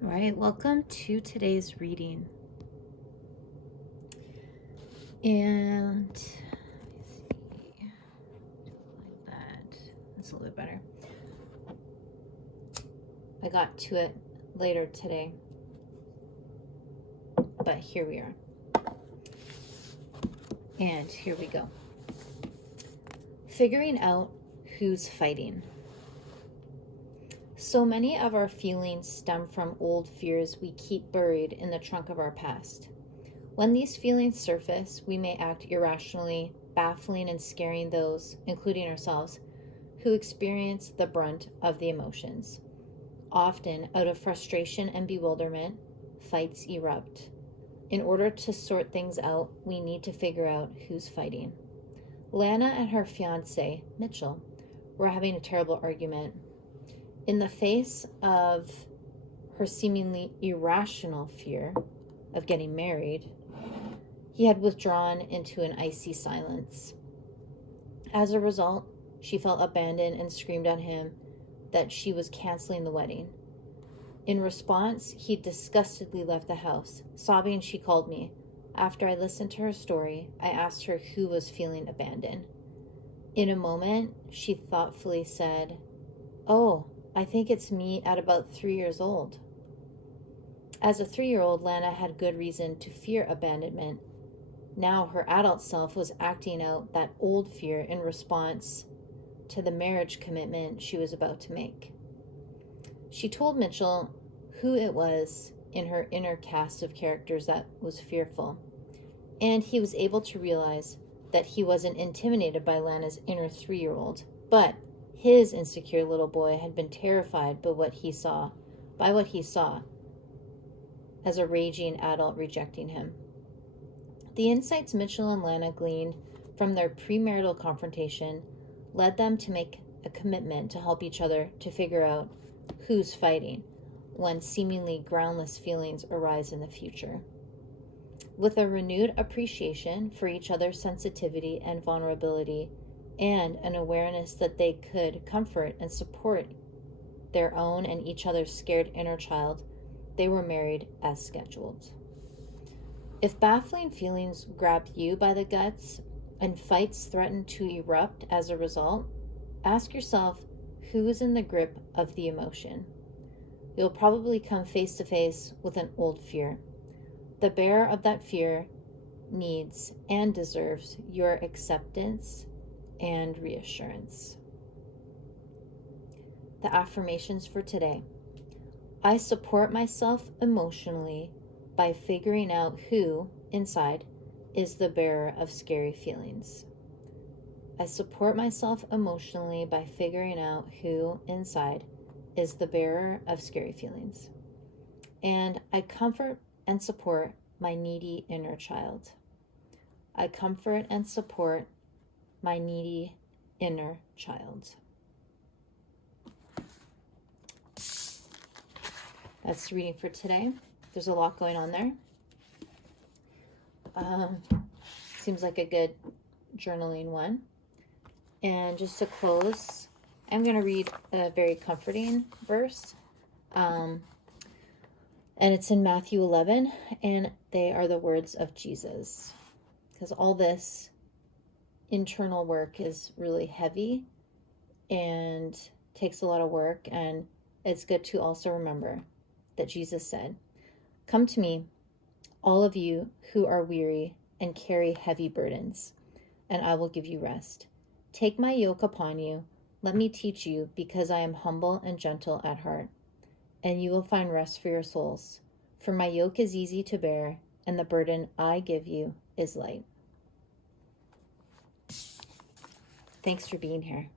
All right, welcome to today's reading. And let me see, like that. That's a little bit better. I got to it later today, but here we are. And here we go. Figuring out who's fighting. So many of our feelings stem from old fears we keep buried in the trunk of our past. When these feelings surface, we may act irrationally, baffling and scaring those, including ourselves, who experience the brunt of the emotions. Often, out of frustration and bewilderment, fights erupt. In order to sort things out, we need to figure out who's fighting. Lana and her fiancé, Mitchell, were having a terrible argument. In the face of her seemingly irrational fear of getting married, he had withdrawn into an icy silence. As a result, she felt abandoned and screamed at him that she was canceling the wedding. In response, he disgustedly left the house. Sobbing, she called me. After I listened to her story, I asked her who was feeling abandoned. In a moment, she thoughtfully said, "Oh, I think it's me at about 3 years old." As a 3-year-old, Lana had good reason to fear abandonment. Now her adult self was acting out that old fear in response to the marriage commitment she was about to make. She told Mitchell who it was in her inner cast of characters that was fearful, and he was able to realize that he wasn't intimidated by Lana's inner 3-year-old, but his insecure little boy had been terrified by what he saw as a raging adult rejecting him. The insights Mitchell and Lana gleaned from their premarital confrontation led them to make a commitment to help each other to figure out who's fighting when seemingly groundless feelings arise in the future. With a renewed appreciation for each other's sensitivity and vulnerability, and an awareness that they could comfort and support their own and each other's scared inner child, they were married as scheduled. If baffling feelings grab you by the guts and fights threaten to erupt as a result, ask yourself who is in the grip of the emotion. You'll probably come face to face with an old fear. The bearer of that fear needs and deserves your acceptance and reassurance. The affirmations for today. I support myself emotionally by figuring out who, inside, is the bearer of scary feelings. I support myself emotionally by figuring out who, inside, is the bearer of scary feelings. And I comfort and support my needy inner child. I comfort and support my needy inner child. That's the reading for today. There's a lot going on there. Seems like a good journaling one. And just to close, I'm going to read a very comforting verse. And it's in Matthew 11, and they are the words of Jesus. Because all this internal work is really heavy and takes a lot of work, and it's good to also remember that Jesus said, "Come to me, all of you who are weary and carry heavy burdens, and I will give you rest. Take my yoke upon you. Let me teach you, because I am humble and gentle at heart, and you will find rest for your souls. For my yoke is easy to bear, and the burden I give you is light." Thanks for being here.